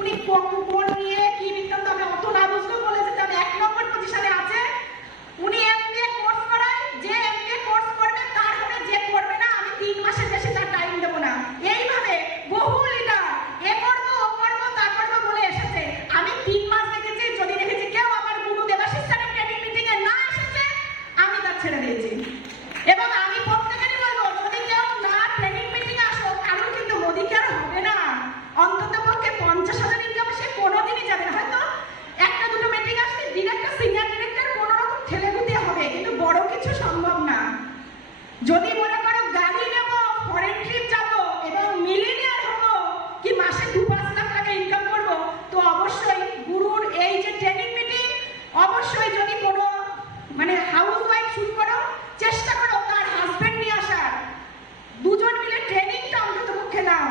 উনি কোন নিয়ে কি বৃত্তান্ত আমি অত না বুঝলেও বলেছে যে আমি 1 নম্বর পজিশনে আছে। উনি এমবিএ কোর্স করায়, যে এমবিএ কোর্স করবে তার হবে, যে করবে না আমি 3 মাসের বেশি তার টাইম দেব না। এইভাবে বহু লিডার এ করবো ও করবো তা করবো বলে এসেছে। আমি 3 মাস দেখেছি, যদি দেখেছি কেউ আমার গুরু দেবাশিস স্যারের ট্রেনিং মিটিং এ না এসেছে আমি তার ছেড়ে দিয়েছি। এবং আমি প্রত্যেকেরই বলবো, যদি কেউ না ট্রেনিং মিটিং এ আসো, কারণ কিন্তু মোদিকে আর হবে না। অন্তত পক্ষে 50,000 ইনকাম সে কোনোদিনই যাবে না। হয়তো একটা দুটো মিটিং আসলে ডিরেক্টর সিনিয়র ডিরেক্টর কোনো রকম ঠেলে গুতে হবে, কিন্তু বড় কিছু সম্ভব না। যদি মনে করো গাড়ি নেব, ফরেন ট্রিপ যাব এবং মিলিনিয়ার হব, কি মাসে 2-5 লাখ টাকা ইনকাম করব, তো অবশ্যই গুরুর এই যে ট্রেনিং মিটিং, অবশ্যই যদি কোনো হাউস ওয়াইফ শুরু করো, চেষ্টা করো তার হাজবেন্ড নিয়ে আসার, দুজন মিলে ট্রেনিংটা অন্তত পক্ষে নাও।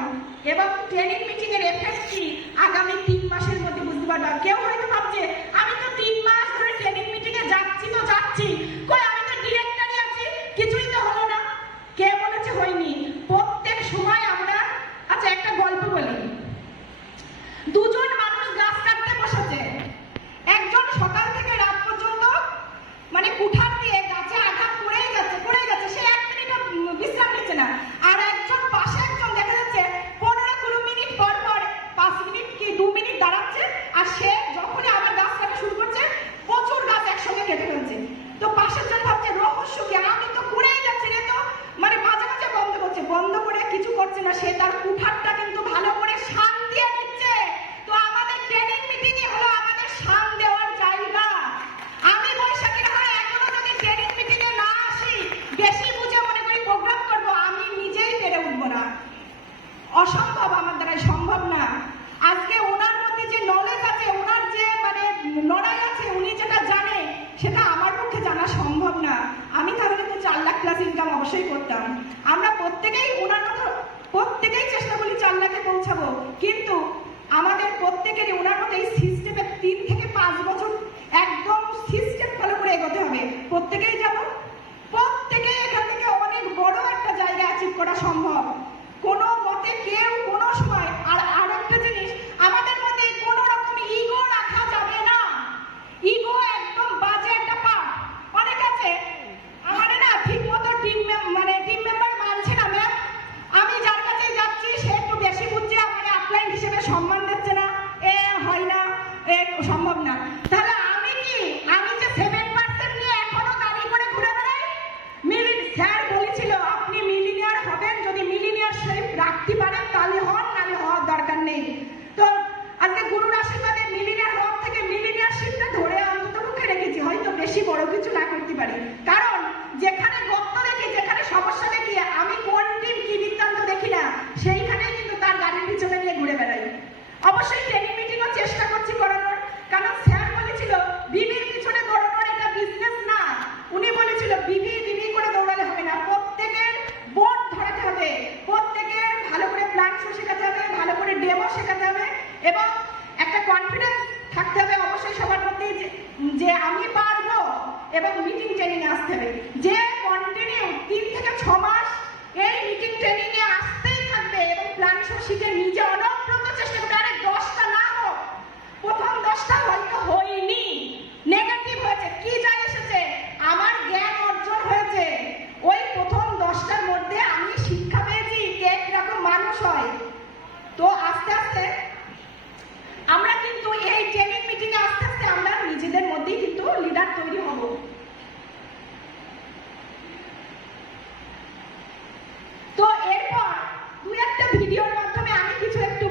এবং ট্রেনিং মিটিং এর এফেক্ট কি আগামী 3 মাসের মধ্যে বুঝতে পারবা। কেউ হয়তো ভাবছে আমি তো 3 মাস ধরে ট্রেনিং মিটিং এ যাচ্ছি তো যাচ্ছি, কই আমি তো ডিরেক্টরই আছি, কিছুই তো হলো না। কে বলেছে হয়নি? প্রত্যেক সময় আমরা, আচ্ছা একটা গল্প বলি। দুজন মানুষ গাছ কাটতে বসেছে, একজন সকাল থেকে রাত পর্যন্ত কুঠার দিয়ে গাছে আঘাত করেই যাচ্ছে, সে 1 মিনিটও বিশ্রাম নিচ্ছে না। আর একজন পাশে একজন দেখা যাচ্ছে 15-20 মিনিট পর 5 মিনিট কি 2 মিনিট দাঁড়াচ্ছে, আর সে যখনই আবার গাছ কাটা শুরু করছে প্রচুর গাছ একসঙ্গে কেটে ফেলছে। তো পাশের জন ভাবছে রহস্য কি, আমি তো করেই যাচ্ছি রে, তো মাঝে মাঝে বন্ধ করছে, বন্ধ করে কিছু করছে না, সে তার কুঠারটা কিন্তু ভালো করে শান দিয়ে দিচ্ছে। তো আমাদের ট্রেনিং মিটিংই হলো আমাদের শান দেওয়ার জায়গা। আমি বৈশাখীর হয় এখনো যদি ট্রেনিং মিটিং এ না আসি, বেশি বুঝে মনে করি প্রোগ্রাম করবো, আমি নিজেই পেরে উঠবো না। অসম্ভব, আমার দ্বারাই সম্ভব না। আজকে ওনার মধ্যে যে নলেজ আছে, ওনার যে লড়াই আছে, উনি যেটা জানে সেটা আমার পক্ষে জানা সম্ভব না। আমি তাহলে তো 4 লাখ প্লাস ইনকাম অবশ্যই করতাম। আমরা প্রত্যেকেই ওনার মতো প্রত্যেকেই চেষ্টা করি 4 লাখে পৌঁছাবো, কিন্তু আমাদের প্রত্যেকেরই ওনার মতো এই সিস্টেমে 3 থেকে 5 বছর একদম সিস্টেম ফলো করে এগোতে হবে। প্রত্যেকেই যাব, প্রত্যেকেই এখান থেকে অনেক বড় একটা জায়গা অ্যাচিভ করা সম্ভব, কোনো মতে কেউ কোনো সময়। আর আরেকটা জিনিস, আমাদের মধ্যে কোনো রকম ইগো রাখা যাবে না। ইগো একদম বাজে একটা পার্ট। অনেক আছে আমাদের না ঠিক মতো টিম মেম্বার মানছে না, ম্যাম আমি যার কাছে যাচ্ছি সে একটু বেশি বুঝছে, আমার আপলাইন হিসেবে সম্মান দিচ্ছে না, এ হয় না, এ সম্ভব না। তাহলে আমি যে 7% নিয়ে এখনো গাড়ি করে ঘুরে বেড়াই। স্যার বলেছিল আপনি মিলিনিয়ার হবেন, যদি মিলিনিয়ারশিপ রাখতে পারেন তাহলে হন, নাহলে হওয়ার দরকার নেই। তো আজকে গুরুর আশীর্বাদে মিলিনিয়ার হওয়ার থেকে মিলিনিয়ারশিপটা ধরে অন্তত পক্ষে রেখেছি, হয়তো বেশি বড় কিছু না করতে পারি, কারণ যেখানে গর্ত দেখি, যেখানে সমস্যা দেখি, আমি কোন টিম কি বৃত্তান্ত দেখি না, সেইখানেই কিন্তু তার গাড়ির পিছনে নিয়ে ঘুরে বেড়াই। অবশ্যই ট্রেনিং মিটিংও চেষ্টা করছি করানোর, কারণ স্যার বলেছিল বিবির পিছনে দৌড়ানোর এটা বিজনেস না। উনি বলেছিল বিবি করে দৌড়ালে হবে না, প্রত্যেকের বোর্ড ধরাতে হবে, প্রত্যেকের ভালো করে প্ল্যান শেখাতে হবে, ভালো করে ডেমো শেখাতে হবে, এবং একটা কনফিডেন্স থাকতে হবে অবশ্যই সবার মধ্যে যে আমি পারবো, এবং মিটিং ট্রেনিং এ আসতে হবে। যে কন্টিনিউ 3 থেকে 6 মাস এই মিটিং ট্রেনিং এ আসতেই থাকবে এবং প্ল্যান শিখে নিজে অনবরত চেষ্টা করবে। আরে 10টা না হোক, প্রথম 10টা হয়তো হয়নি, নেগেটিভ হয়েছে, কি যায় এসেছে, আমার জ্ঞান অর্জন হয়েছে, ওই প্রথম 10টার মধ্যে আমি শিক্ষা পেয়েছি কে কিরকম মানুষ হয়। তো আস্তে আস্তে আমরা কিন্তু এই ট্রেনিং মিটিং এ আস্তে আস্তে আমরা নিজেদের মধ্যেই কিন্তু লিডার তৈরি হব। তো এরপর 2-1টা ভিডিওর মাধ্যমে আমি কিছু একটু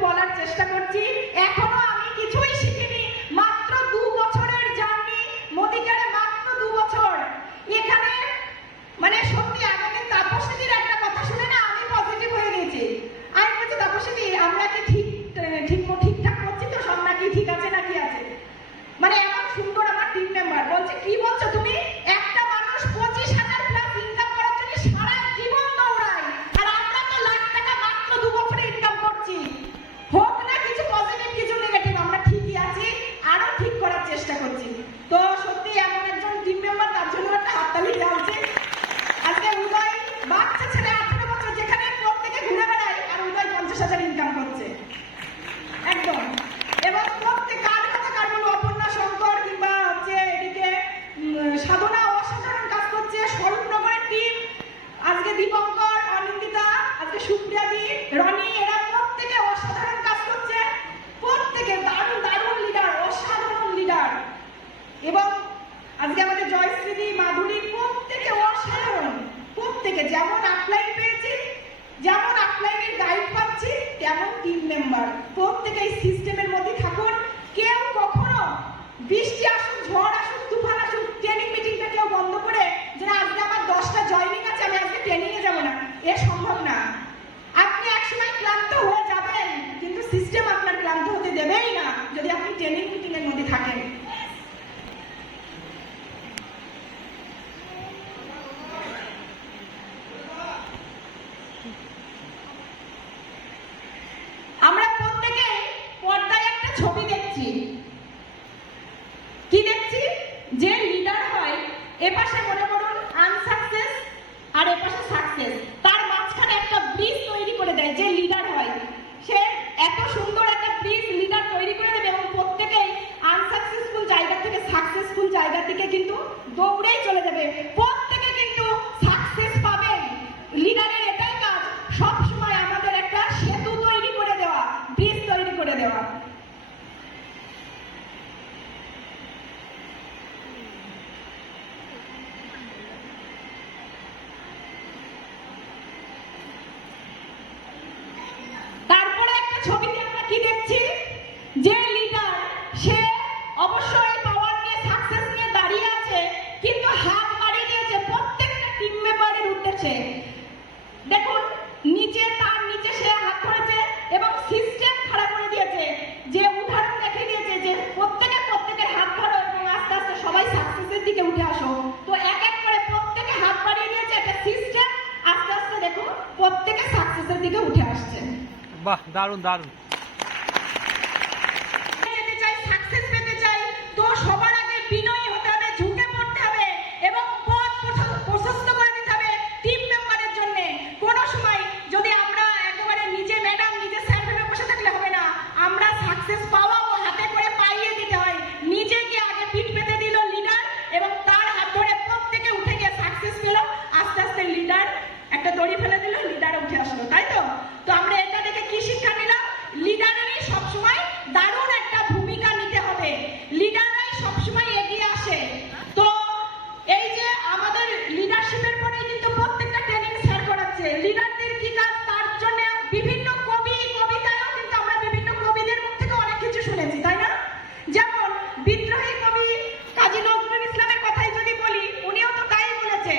প্রত্যেকেই সিস্টেমের মধ্যে থাকুন। কেউ কখনো বৃষ্টি আসুক, ঝড় আসুক, তুফান আসুক, ট্রেনিং মিটিংটা কেউ বন্ধ করে যে আজকে আমার 10টা জয়েনিং আছে, আমি আজকে ট্রেনিং এ যাবো না, এ সম্ভব না। আপনি একসময় ক্লান্ত হয়ে যাবেন, কিন্তু সিস্টেম আপনার ক্লান্ত হতে দেবেই না যদি আপনি ট্রেনিং মিটিং এর মধ্যে থাকেন। আমরা প্রত্যেকে পর্দায় একটা ছবি দেখছি। কি দেখছি? যে লিডার হয় এপাশে মনে করুন আনসাকসেস আর এপাশে সাকসেস, তার মাঝখানে একটা ব্রিজ তৈরি করে দেয়। যে লিডার হয় সে এত সুন্দর একটা ব্রিজ লিডার তৈরি করে দেবে এবং প্রত্যেকেই আনসাকসেসফুল জায়গা থেকে সাকসেসফুল জায়গা থেকে কিন্তু দৌড়েই চলে যাবে। প্রত্যেকে কিন্তু সাকসেস পাবে। লিডারের এটাই কাজ, সব সময় আমাদের একটা সেতু তৈরি করে দেওয়া, ব্রিজ তৈরি করে দেওয়া। তারপরে একটা ছবিতে আমরা কি দেখছি? যে লিডার সে অবশ্যই পাওয়ার নিয়ে সাকসেস নিয়ে দাঁড়িয়ে আছে, কিন্তু হাত বাড়িয়ে দিয়েছে প্রত্যেকটা টিম মেম্বারের উদ্দেশ্যে। দেখুন নিচে, তার নিচে সে হাত ধরেছে এবং সিস্টেম খারাপ করে দিয়েছে। যে উদাহরণ দেখিয়ে দিয়েছে যে প্রত্যেকের হাত ধরো এবং আস্তে আস্তে সবাই সাকসেসের দিকে উঠে আসো। তো এক এক করে প্রত্যেকে হাত বাড়িয়ে দিয়েছে, একটা সিস্টেম। আস্তে আস্তে দেখুন প্রত্যেকে সাকসেসের দিকে উঠে আসছে। বাহ, দারুণ দারুণ। যেতে চাই, সাকসেস পেতে চাই, তো সবার আগে বিনয়ী হতে হবে, ঝুঁকে পড়তে হবে এবং পথ প্রশস্ত করে দিতে হবে টিম মেম্বারের জন্য। কোনো সময় যদি আমরা একেবারে নিজে ম্যাডাম নিজে স্যার ভেবে বসে থাকলে হবে না। আমরা সাকসেস পাওয়াও হাতে করে পাইয়ে দিতে হয়। নিজেকে আগে পিঠ পেতে দিল লিডার এবং তার হাত ধরে প্রত্যেকে উঠে গিয়ে সাকসেস পেল। আস্তে আস্তে লিডার একটা দড়ি ফেলে দিল, লিডার উঠে আসলো, তাই তো? তো আমরা এটা দেখে কি শিক্ষা নিলাম? লিডারেরই সবসময় দারুণ একটা ভূমিকা নিতে হবে, লিডাররাই সবসময় এগিয়ে আসে। তো এই যে আমাদের লিডারশিপের পরেই কিন্তু প্রত্যেকটা ট্রেনিং স্যার করাচ্ছে। লিডারদের কি কাজ, তার জন্য বিভিন্ন কবিতায়ও কিন্তু আমরা বিভিন্ন কবিদের মুখ থেকে অনেক কিছু শুনেছি, তাই না? যেমন বিদ্রোহী কবি কাজী নজরুল ইসলামের কথাই যদি বলি, উনিও তো তাই বলেছে,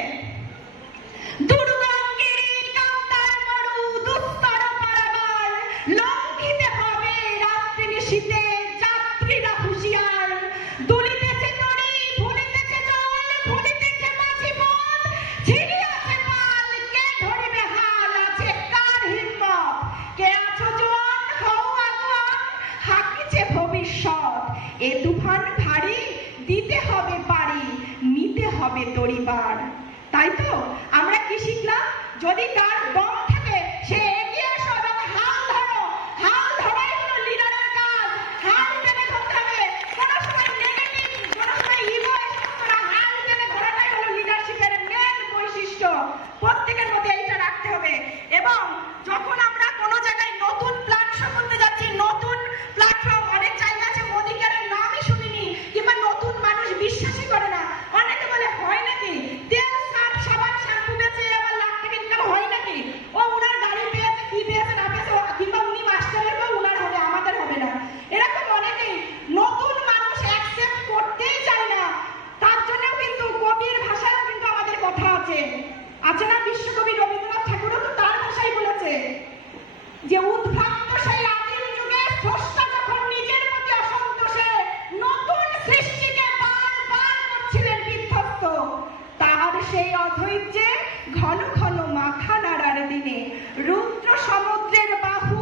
লঙ্ঘিতে হবে রাত্রি নিশীথে যাত্রীরা হুঁশিয়ার, দুলিতেছে তরি ভুলিতেছে জল, ভুলিতেছে মাঝি পথ, ছিড়িয়াছে পাল, কে ধরিবে হাল, আছে কার হিম্মত, কে আছো জোয়ান হও আগুয়ান, হাকিছে ভবিষ্যৎ, এ তুফান ভারী, দিতে হবে পারি, নিতে হবে তরিবার। তাই তো আমরা কি শিখলাম? যদি তার দম থাকে সে এগিয়ে এসো এবং হাল ধরো। হাল ধরাই হলো লিডারের কাজ। হাল টেনে ধরতে হবে, কোনো সময় নেগেটিভ, কোনো সময় ইগো এসব না, হাল টেনে ধরাটাই হলো লিডারশিপের মেন বৈশিষ্ট্য। প্রত্যেকের মধ্যে এইটা রাখতে হবে। এবং যখন আমরা কোনো জায়গায় নতুন প্ল্যাটফর্ম করতে যাচ্ছি, নতুন প্ল্যাটফর্ম, অনেক জায়গা আছে মোদিকেয়ারের নামই শুনিনি কিংবা নতুন মানুষ বিশ্বাসই করে না। অনেকে বলে হয় নাকি, তেল সাবান শ্যাম্পু বেচে আবার লাখ টাকা ইনকাম হয় নাকি? ও উনার গাড়ি পেয়েছে, কি পেয়েছে না পেয়েছে, কিংবা উনি মাস্টারের বা উনার হবে, আমাদের হবে না। এরকম অনেকেই নতুন মানুষ অ্যাকসেপ্ট করতেই চায় না। তার জন্যও কিন্তু কবির ভাষায়ও কিন্তু আমাদের কথা আছে না? বিশ্বকবি রবীন্দ্রনাথ ঠাকুরও তো তার ভাষায় বলেছে যে উদ্ভ্রান্ত সেই আদিম যুগে স্রষ্টা যখন নিজের প্রতি অসন্তোষে নতুন সৃষ্টিকে বারবার করছিলেন বিধ্বস্ত, তার সেই অধৈর্যে ঘন ঘন মাথা নাড়ার দিনে রুদ্র সমুদ্রের বাহু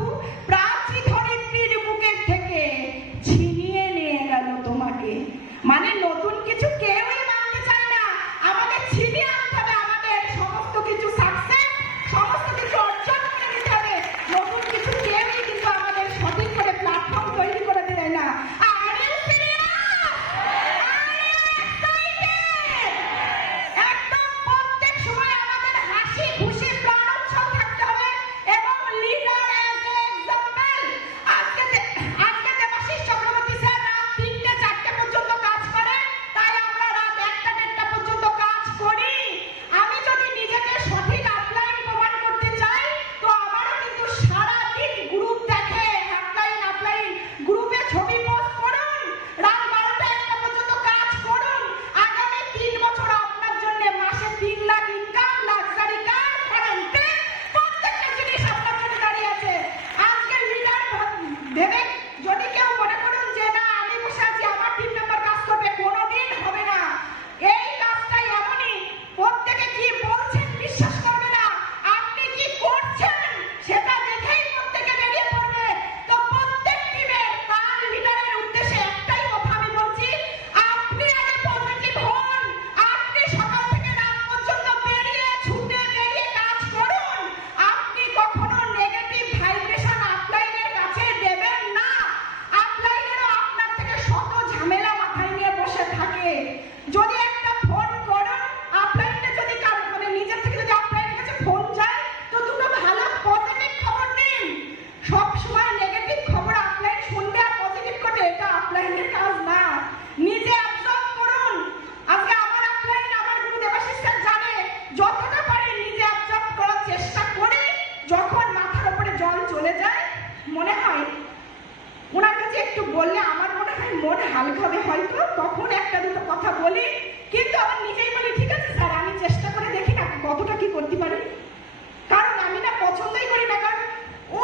প্রাচী ধরিত্রীর বুকের থেকে ছিনিয়ে নিয়ে গেল তোমাকে। মানে নতুন কিছু কেউই মানতে চায় না, আমাদের ছিনিয়ে আনতে হবে, আমাদের সমস্ত কিছু সাকসেস, সমস্ত কিছু অর্জন করে দিতে হবে। নতুন কিছু কেউই কিন্তু আমাদের সঠিক করে প্ল্যাটফর্ম তৈরি করে দেয় না। একদম প্রত্যেক সময় আমাদের হাসি ব্যাংকের কাজ না, নিজে অ্যাবজর্ব করুন। আজকে আমার আপলাইন, আমার গুরু দেবাশিস স্যার জানে, যতটা পারে নিজে অ্যাবজর্ব করার চেষ্টা করে যখন মাথার উপরে জল চলে যায় মনে হয় ওনার কাছে একটু বললে আমার মনে হয় মন হালকা হবে, হয়তো তখন একটা দুটো কথা বলি, কিন্তু আবার নিজেই বলি ঠিক আছে স্যার আমি চেষ্টা করে দেখি না কতটা কি করতে পারি। কারণ আমি না পছন্দই করি না, কারণ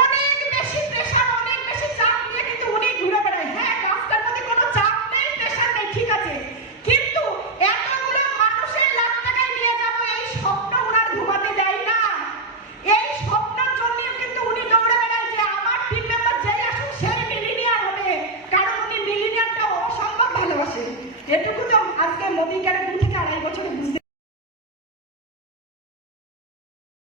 অনেক বেশি প্রেশার, অনেক বেশি চাপ নিয়ে কিন্তু উনি ঘুরে বেড়ায়। হ্যাঁ কাজটার মধ্যে কোনো চাপ নেই, প্রেশার নেই, ঠিক আছে, কিন্তু এতগুলো মানুষের লাখ টাকায় নিয়ে যাবো এই স্বপ্ন ওনার ঘুমাতে দেয় না। এই স্বপ্নের জন্যই কিন্তু উনি দৌড়ে বেড়ায় যে আমার টিম মেম্বার যেই আসুক সেই মিলিনিয়ার হবে, কারণ উনি মিলিনিয়ারটা অসম্ভব ভালোবাসে। এটুকু তো আজকে মোদিকে 2 থেকে 2.5 বছরে বুঝতে